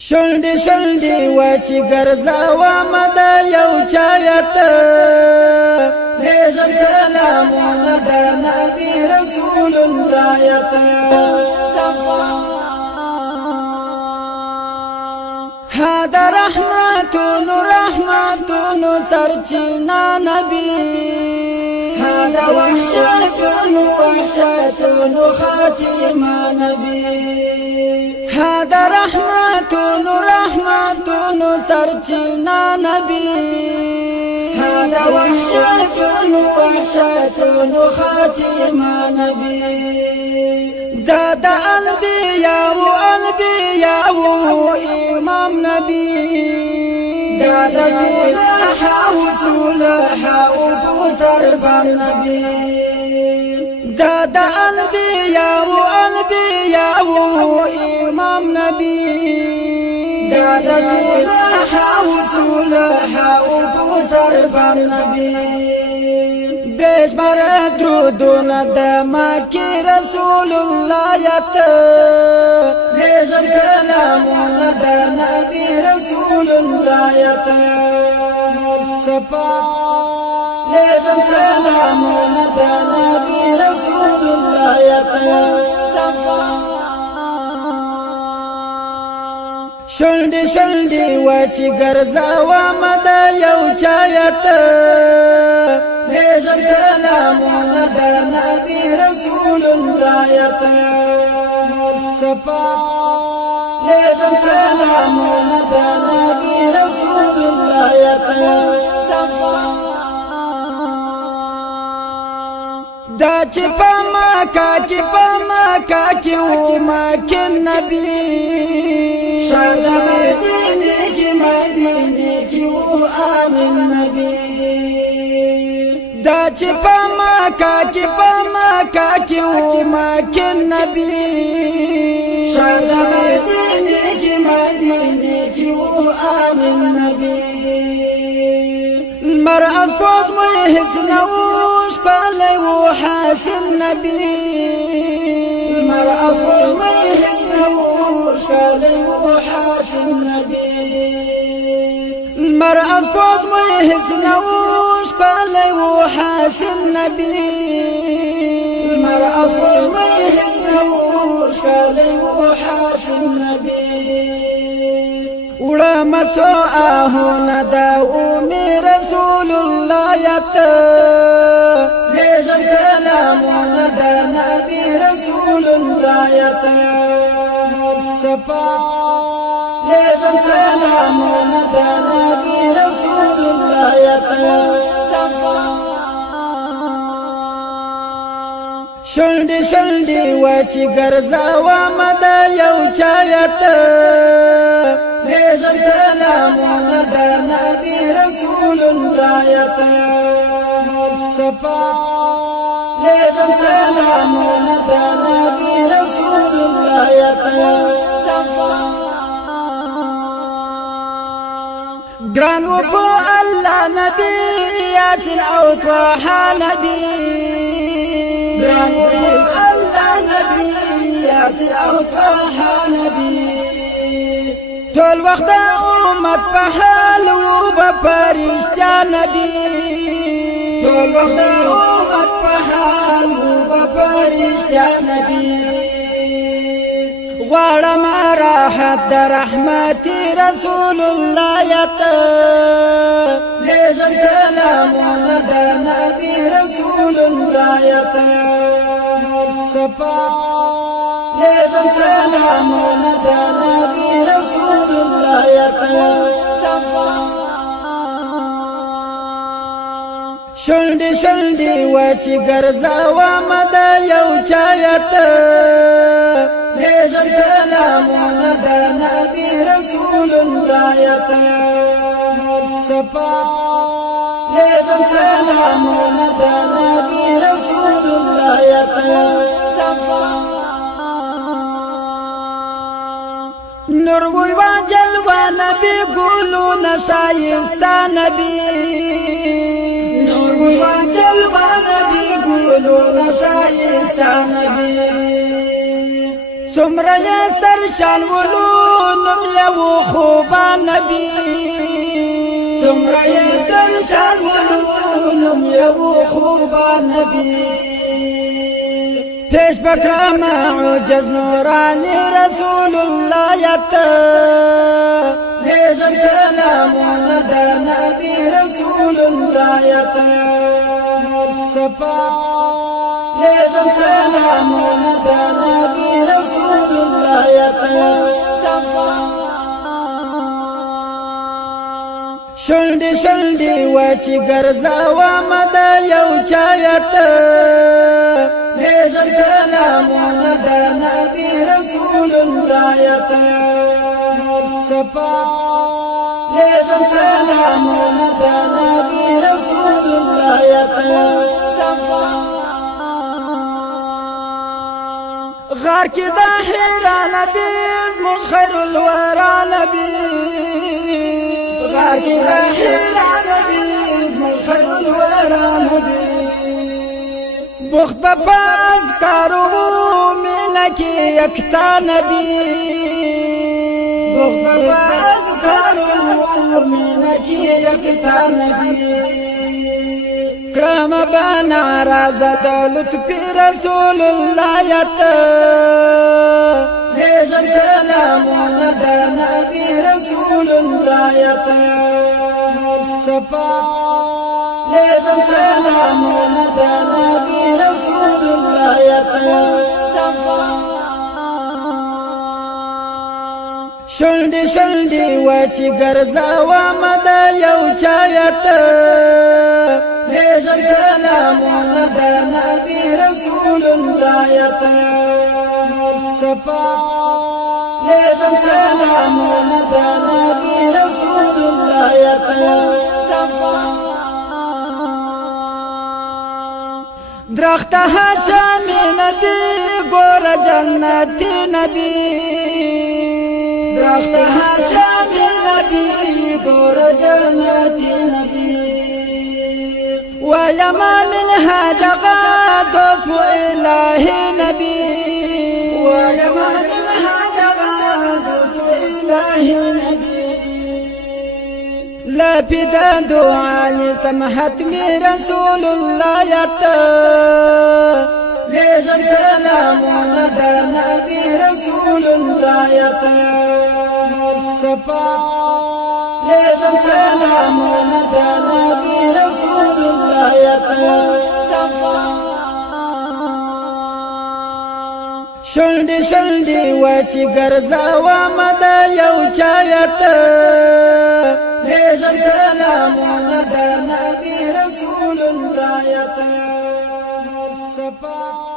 شلدی شلدی وچی گرزاوام دا یو چایت لیجم سلامون دا نبی رسول اللہ یت هذا رحمتون رحمتون سرچینا نبی هذا وحشتون وحشتون خاتمہ نبی هذا رحمتون رحمتون سرچینا نبی هذا وحشتون وحشتون خاتمہ نبی دادا انبیاء امام نبی دادا صلحاء بسرفان نبی دادا انبیاء امام نبی دادا صلحاء بسرفان نبی بیشمار درودون دما کی رسول اللہ یت لیجم سلامون دا نبی رسول اللہ یت مصطفیٰ لیجم سلامون دا نبی رسول اللہ یت مصطفیٰ شلدی شلدی وچی گرزاوام دا یو چایت لیجم سلامون دا نبی رسول اللہ یت مصطفیٰ لیجم سلامون دا نبی رسول اللہ یت مصطفیٰ دا چی پا مکا کی مکن نبی شاد مدینی کی او آمین نبی دا چی پا مکا کی مکن نبی شاد مدینی کی او آمین نبی مرأة فوز ميهز نوش بالي وحاسن نبي مرأة فوز ميهز نوش بالي وحاسن نبي مرأة فوز ميهز نوش بالي وحاسن نبي مرأة فوز ميهز نوش بالي وحاسن نبي ورمتو آهونا داومي رسول الله يت لیجم سلامون دا نبی رسول اللہ یت مصطفیٰ لیجم سلامون دا نبی رسول اللہ یت مصطفیٰ شلدی شلدی وچی گرزاوام دا یو چایت لیجم سلامون دا نبی رسول اللہ یت مصطفیٰ لیجم سلامون دا نبی رسول اللہ یت مصطفیٰ گرانو پو اللہ نبی یاسین او طوحا نبی گرانو پو اللہ نبی یاسین او طوحا نبی طول وقت امت بحال و بپرشتیا نبی طول وقت امت بحال و بپرشتیا نبی غوارم راحت در رحمت رسول اللہ یت لیجم سلامون دا نبی رسول اللہ یت مصطفیٰ لیجم سلامون دا نبی رسول اللہ یت مصطفیٰ شلدی شلدی وچی گرزاوام دا یو چایت لیجم سلامون دا نبی رسول اللہ یت مصطفیٰ لیجم سلامون دا نبی رسول اللہ یت مصطفیٰ نور و جلوہ نبی گلو نشائستہ نبی نور و جلوہ نبی گلو نشائستہ نبی سمرہ ستر شان ولو نم یو سمره یزدر شارونم یو خوبان نبی پیش بکرم عجز نورانی رسول الله یتا لیجم سلامون دا نبی رسول الله یتا مصطفى لیجم سلامون دا نبی رسول الله یتا مصطفى شلدی شلدی وچی گرزاوام دا یو چایتا لیجم سلامون دا نبی رسول الله یتا مصطفى لیجم سلامون دا نبی رسول الله یتا مصطفى غار کی دا حیرا نبی زموش خیر الورا نبی غار کی دا حیرا نبی زموش خیر الورا نبی بخت بپاز کارو مینا کی یکتا نبی بخت بپاز کارو مینا کی یکتا نبی کرم بنا رازت لطفی رسول الله یتا لیجم سلامون دا نبی رسول الله یتا مصطفى لیجم سلامون دا نبی رسول الله یتا مصطفى شلدی شلدی وچی گرزاوام دا یو چایتا لیجم سلامون دا نبی رسول الله یتا مصطفى لیجم سلامون دا نبی رسول الله یتا مصطفى درخت هاشمی نبی گور جنتی نبی درخت هاشمی نبی گور جنتی نبی ويما منها جغاد اسمه إله نبي ويما منها جغاد اسمه إله نبي لا بدان دعاني سمحت من رسول الله يتا ليجم سلامون دا نبي رسول الله يتا مصطفى لیجم سلامون دا نبی رسول الله یتا مصطفى شلدی شلدی وچی گرزاوام دا یو چایتا لیجم سلامون دا نبی رسول الله یتا مصطفى